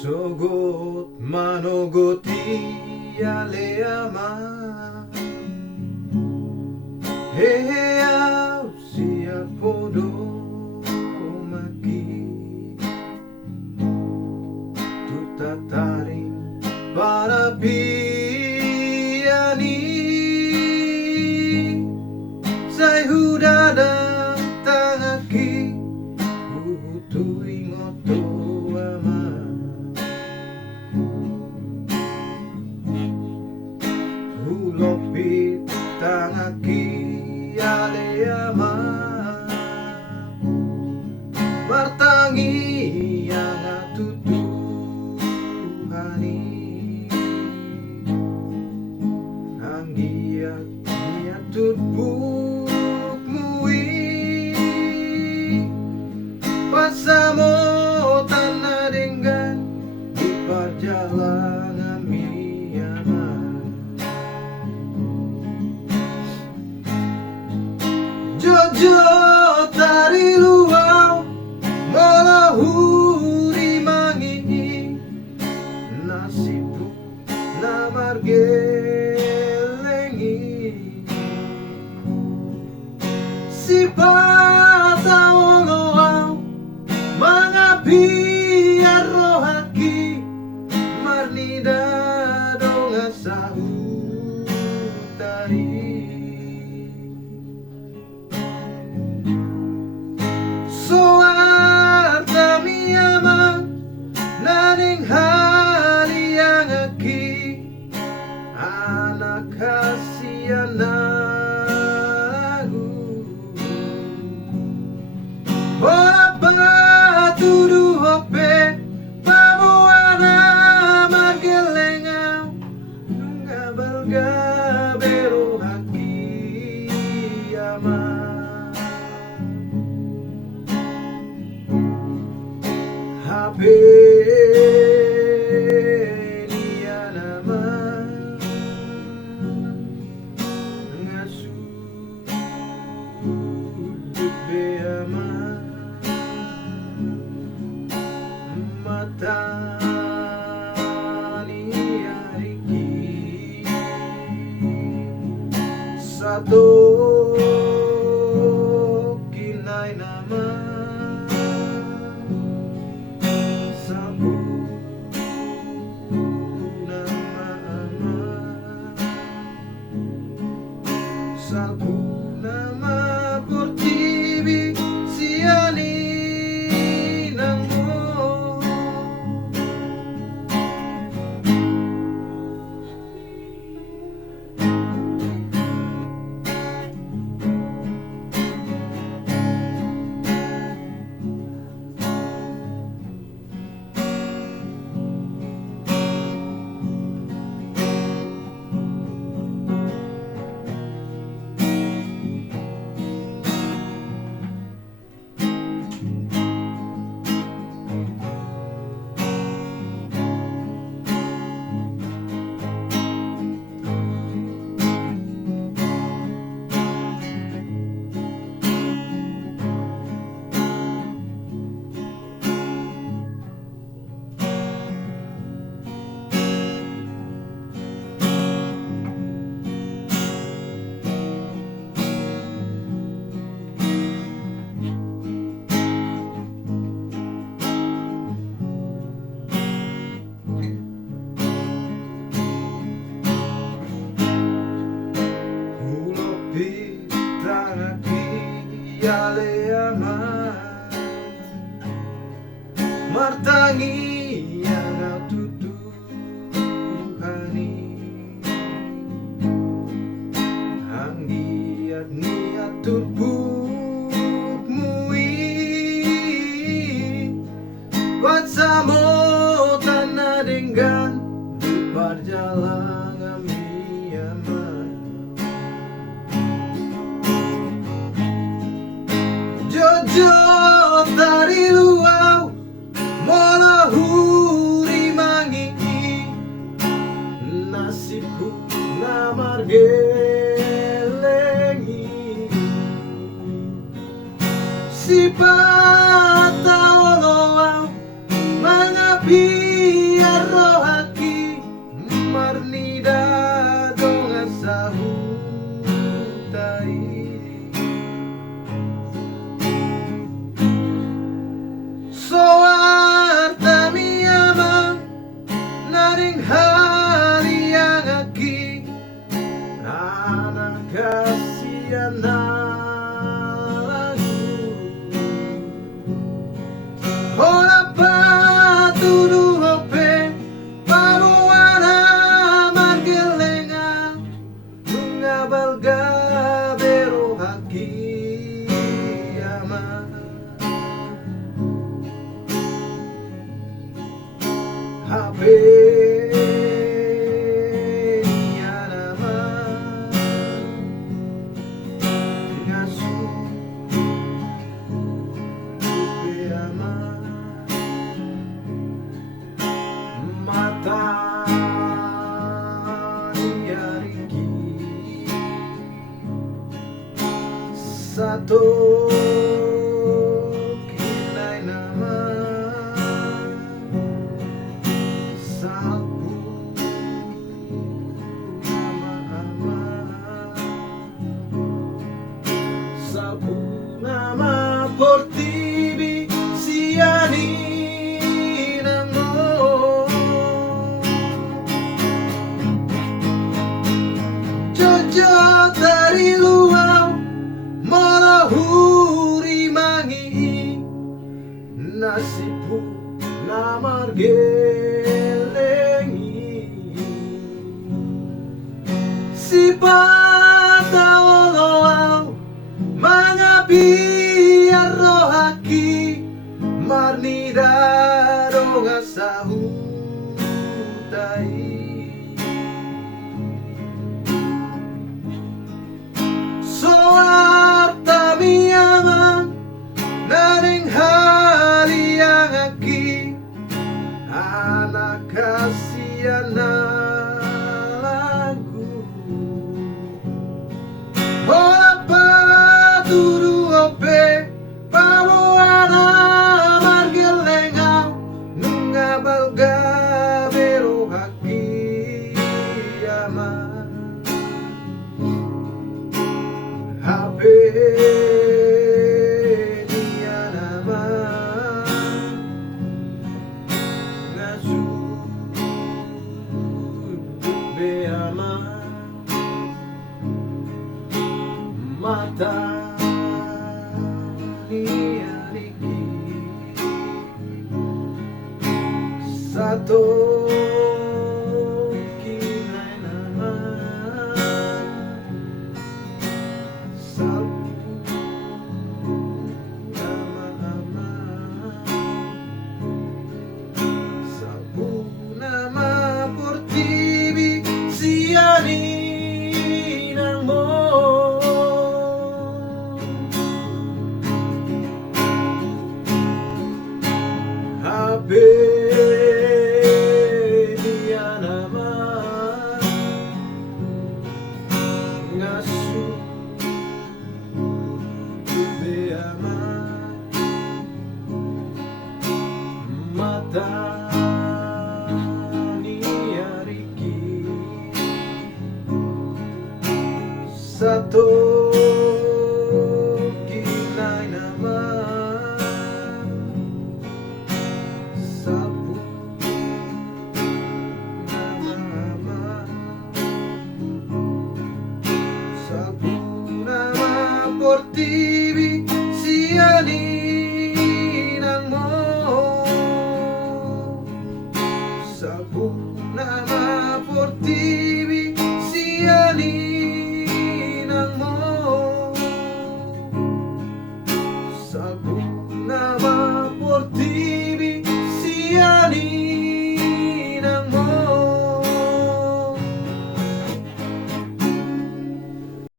Sogot manogoti aleama Hehe au siap podo maki Tutataring para piani Sai hudada tangaki Hutui ngoto ama Hulopit tangaki aleama Martangi yang atutuhani Anggiat niatut bukmui Pasamo tanah dengan di perjalanan Myanmar Jojo tari luau melahuri mangi Nasibu namar gelengi Si patawoloau Mangabia rohaki Marnida donga sahutari Soarta miyama Naning hali yang aki Anak kasihan aku Ora tuduh hope pamuana margelengau Nunga balga bero haki ama HP dia nama ngasuh beama Matani ariki Satu kinai nama Sabu nama ama Sabu nama portibi siani Martangi yang atutuhani Anggiat niatur bukmui Kuat samo tanah dengan di perjalanan Myanmar Jojo tari luau Molahu niya naman ngasuh aman mata niya Riki satu kinay naman sabu nama sabu nama por TV siani namo Jojo dari luau marahuri mangi nasibku namar gelengi si patawoloau mangapi arrohaki marnidaro ngasahutai soarta miyaman naring haliangaki anak kasihan lagu bola paturu ope pamoana margelengau nungabal gabero haki aman HP niya naman ngasuh beaman mata niya Riki satu kinay naman sabu nama por TV siani namo HP niya naman ngasuh beaman mata niya Riki satu kinay naman sabu nama sabu nama por TV siani namo sabu nama